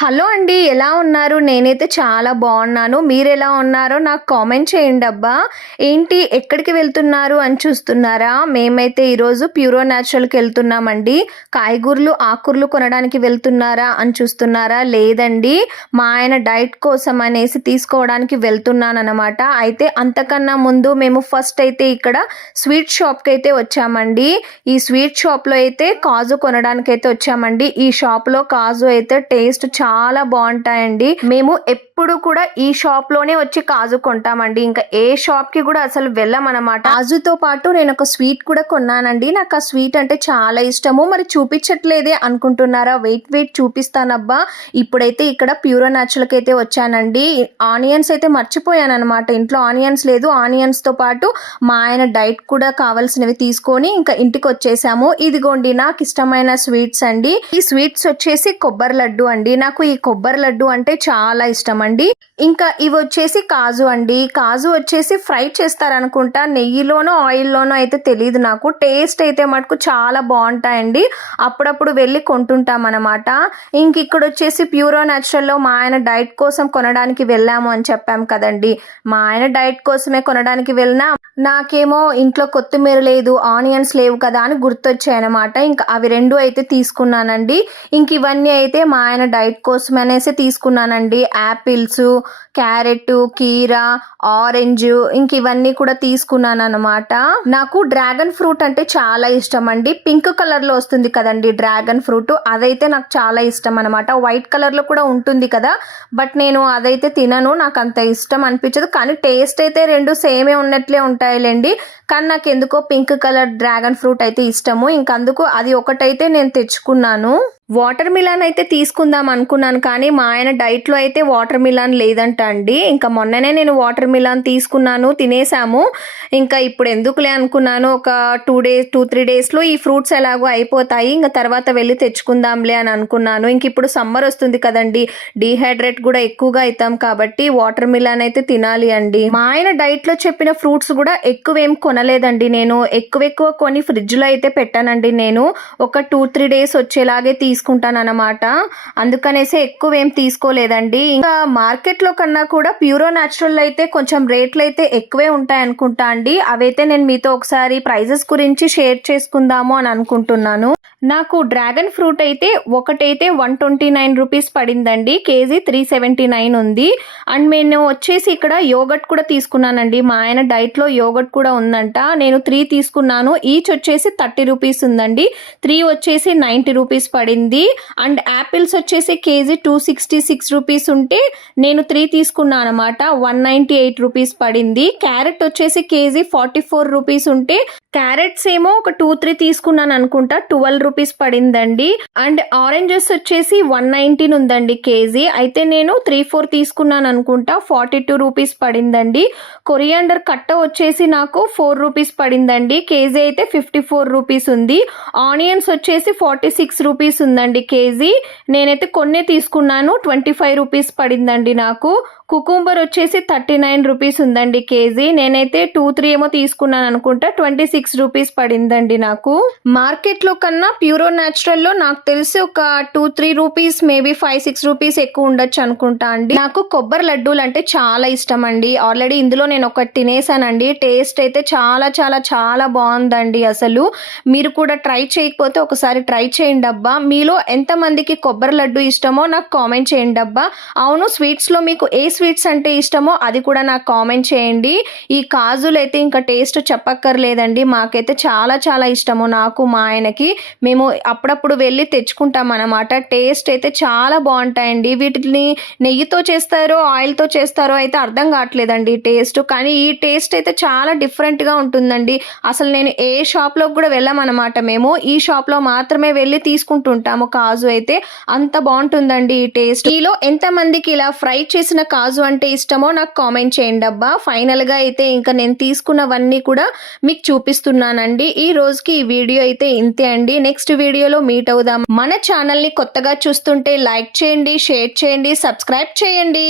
Hello అండి, ఎలా ఉన్నారు? నేనైతే చాలా బాగున్నాను. మీరెలా ఉన్నారో నాకు కామెంట్ చేయండి అబ్బా. ఏంటి ఎక్కడికి వెళ్తున్నారు అని చూస్తున్నారా? మేమైతే ఈరోజు ప్యూరో న్యాచురల్కి వెళ్తున్నామండి. కాయగూరలు ఆకుకూరలు కొనడానికి వెళ్తున్నారా అని చూస్తున్నారా? లేదండి, మా ఆయన డైట్ కోసం అనేసి తీసుకోవడానికి వెళ్తున్నానమాట. అయితే అంతకన్నా ముందు మేము ఫస్ట్ అయితే ఇక్కడ స్వీట్ షాప్కి అయితే వచ్చామండి. ఈ స్వీట్ షాప్లో అయితే కాజు కొనడానికి అయితే వచ్చామండి. ఈ షాప్లో కాజు అయితే టేస్ట్ చాలా బాగుంటాయండి. మేము ఎప్పుడు కూడా ఈ షాప్ లోనే వచ్చి కాజు కొంటామండి. ఇంకా ఏ షాప్ కి కూడా అసలు వెళ్ళమన్నమాట. కాజుతో పాటు నేను ఒక స్వీట్ కూడా కొన్నానండి. నాకు ఆ స్వీట్ అంటే చాలా ఇష్టము. మరి చూపించట్లేదే అనుకుంటున్నారా? వెయిట్ చూపిస్తానబ్బా. ఇప్పుడైతే ఇక్కడ ప్యూరో న్యాచురల్ కి అయితే వచ్చానండి. ఆనియన్స్ అయితే మర్చిపోయాను అనమాట. ఇంట్లో ఆనియన్స్ లేదు. ఆనియన్స్ తో పాటు మా ఆయన డైట్ కూడా కావాల్సినవి తీసుకొని ఇంకా ఇంటికి వచ్చేసాము. ఇదిగోండి నాకు ఇష్టమైన స్వీట్స్ అండి. ఈ స్వీట్స్ వచ్చేసి కొబ్బరి లడ్డు అండి. నాకు ఈ కొబ్బరి లడ్డు అంటే చాలా ఇష్టం అండి. ఇంకా ఇవి వచ్చేసి కాజు అండి. కాజు వచ్చేసి ఫ్రై చేస్తారనుకుంటా, నెయ్యిలోనో ఆయిల్లోనో అయితే తెలియదు నాకు. టేస్ట్ అయితే మటుకు చాలా బాగుంటాయండి. అప్పుడప్పుడు వెళ్ళి కొంటుంటాం అనమాట. ఇంక ఇక్కడ వచ్చేసి ప్యూరో న్యాచురల్లో మా ఆయన డైట్ కోసం కొనడానికి వెళ్ళాము అని చెప్పాము కదండి. మా ఆయన డైట్ కోసమే కొనడానికి వెళ్ళినా నాకేమో ఇంట్లో కొత్తిమీర లేదు, ఆనియన్స్ లేవు కదా అని గుర్తొచ్చాయన్నమాట. ఇంకా అవి రెండు అయితే తీసుకున్నానండి. ఇంక ఇవన్నీ అయితే మా ఆయన డైట్ కోసం అనేసి తీసుకున్నానండి. యాపిల్స్, క్యారెట్, కీరా, ఆరెంజ్, ఇంక ఇవన్నీ కూడా తీసుకున్నాను అనమాట. నాకు డ్రాగన్ ఫ్రూట్ అంటే చాలా ఇష్టం అండి. పింక్ కలర్ లో వస్తుంది కదండి డ్రాగన్ ఫ్రూట్, అదైతే నాకు చాలా ఇష్టం అనమాట. వైట్ కలర్ లో కూడా ఉంటుంది కదా, బట్ నేను అదైతే తినను, నాకు అంత ఇష్టం అనిపించదు. కానీ టేస్ట్ అయితే రెండు సేమే ఉన్నట్లే ఉంటాయిలేండి. కానీ నాకు ఎందుకో పింక్ కలర్ డ్రాగన్ ఫ్రూట్ అయితే ఇష్టము. ఇంకందుకు అది ఒకటైతే నేను తెచ్చుకున్నాను. వాటర్ మిలాన్ అయితే తీసుకుందాం అనుకున్నాను, కానీ మా ఆయన డైట్లో అయితే వాటర్ మిలాన్ లేదంట అండి. ఇంకా మొన్ననే నేను వాటర్ మిలాన్ తీసుకున్నాను, తినేసాము. ఇంకా ఇప్పుడు ఎందుకులే అనుకున్నాను. ఒక 2-3 డేస్లో ఈ ఫ్రూట్స్ ఎలాగో అయిపోతాయి, ఇంకా తర్వాత వెళ్ళి తెచ్చుకుందాంలే అని అనుకున్నాను. ఇంక ఇప్పుడు సమ్మర్ వస్తుంది కదండి, డీహైడ్రేట్ కూడా ఎక్కువగా అవుతాం కాబట్టి వాటర్ మిలాన్ అయితే తినాలి అండి. మా ఆయన డైట్లో చెప్పిన ఫ్రూట్స్ కూడా ఎక్కువ ఏం కొనలేదండి. నేను ఎక్కువ కొని ఫ్రిడ్జ్లో అయితే పెట్టానండి. నేను ఒక 2-3 డేస్ వచ్చేలాగే తీసుకుంటానన్నమాట. అందుకనేసి ఎక్కువ ఏం తీసుకోలేదండి. ఇంకా మార్కెట్లో కన్నా కూడా ప్యూరో న్యాచురల్ అయితే కొంచెం రేట్లు అయితే ఎక్కువే ఉంటాయి అనుకుంటా అండి. అవైతే నేను మీతో ఒకసారి ప్రైజెస్ గురించి షేర్ చేసుకుందాము అని అనుకుంటున్నాను. నాకు డ్రాగన్ ఫ్రూట్ అయితే ఒకటైతే 129 రూపీస్ పడిందండి. కేజీ 379 ఉంది. అండ్ నేను వచ్చేసి ఇక్కడ యోగట్ కూడా తీసుకున్నానండి. మా ఆయన డైట్లో యోగట్ కూడా ఉందంట. నేను 3 తీసుకున్నాను. ఈచ్ వచ్చేసి 30 రూపీస్ ఉందండి. 3 వచ్చేసి 90 రూపీస్ పడింది. అండ్ యాపిల్స్ వచ్చేసి కేజీ 266 రూపీస్ ఉంటే నేను 3 తీసుకున్నాను అనమాట. 198 రూపీస్ పడింది. క్యారెట్ వచ్చేసి కేజీ 44 రూపీస్ ఉంటే క్యారెట్స్ ఏమో ఒక 2-3 తీసుకున్నాను అనుకుంటా, 12 రూపీస్ పడిందండి. అండ్ ఆరెంజెస్ వచ్చేసి 119 ఉందండి కేజీ. అయితే నేను 3-4 తీసుకున్నాను అనుకుంటా, 42 రూపీస్ పడిందండి. కొరియాండర్ కట్ట వచ్చేసి నాకు 4 రూపీస్ పడిందండి. కేజీ అయితే 54 రూపీస్ ఉంది. ఆనియన్స్ వచ్చేసి 46 రూపీస్ ఉందండి కేజీ. నేనైతే కొన్నే తీసుకున్నాను, 25 రూపీస్ పడిందండి నాకు. కుకుంబర్ వచ్చేసి 39 రూపీస్ ఉందండి కేజీ. నేనైతే 2-3 ఏమో తీసుకున్నాను అనుకుంటా, 26 రూపీస్ పడిందండి నాకు. మార్కెట్లో కన్నా ప్యూరో న్యాచురల్లో నాకు తెలిసి ఒక 2-3 రూపీస్, మేబీ 5-6 రూపీస్ ఎక్కువ ఉండొచ్చు అనుకుంటా అండి. నాకు కొబ్బరి లడ్డూలు అంటే చాలా ఇష్టం అండి. ఆల్రెడీ ఇందులో నేను ఒకటి తినేసానండి. టేస్ట్ అయితే చాలా చాలా చాలా బాగుందండి. అసలు మీరు కూడా ట్రై చేయకపోతే ఒకసారి ట్రై చేయండి అబ్బా. మీలో ఎంతమందికి కొబ్బరి లడ్డు ఇష్టమో నాకు కామెంట్ చేయండి అబ్బా. అవును, స్వీట్స్లో మీకు ఏ స్వీట్స్ అంటే ఇష్టమో అది కూడా నాకు కామెంట్ చేయండి. ఈ కాజులు అయితే ఇంకా టేస్ట్ చెప్పక్కర్లేదండి. మాకైతే చాలా చాలా ఇష్టము, నాకు మా ఆయనకి. మేము అప్పుడప్పుడు వెళ్ళి తెచ్చుకుంటాం అనమాట. టేస్ట్ అయితే చాలా బాగుంటాయండి. వీటిని నెయ్యితో చేస్తారో ఆయిల్తో చేస్తారో అయితే అర్థం కావట్లేదండి టేస్ట్. కానీ ఈ టేస్ట్ అయితే చాలా డిఫరెంట్గా ఉంటుందండి. అసలు నేను ఏ షాప్లో కూడా వెళ్ళామన్నమాట. మేము ఈ షాప్లో మాత్రమే వెళ్ళి తీసుకుంటుంటాము కాజు అయితే. అంత బాగుంటుందండి ఈ టేస్ట్. మీలో ఎంతమందికి ఇలా ఫ్రై చేసిన కాజు అంటే ఇష్టమో నాకు కామెంట్ చేయండి అబ్బా. ఫైనల్ గా అయితే ఇంకా నేను తీసుకున్నవన్నీ కూడా మీకు చూపిస్తున్నానండి. ఈ రోజుకి ఈ వీడియో అయితే ఇంతే అండి. నెక్స్ట్ వీడియోలో మీట్ అవుదాం. మన ఛానల్ ని కొత్తగా చూస్తుంటే లైక్ చేయండి, షేర్ చేయండి, సబ్స్క్రైబ్ చేయండి.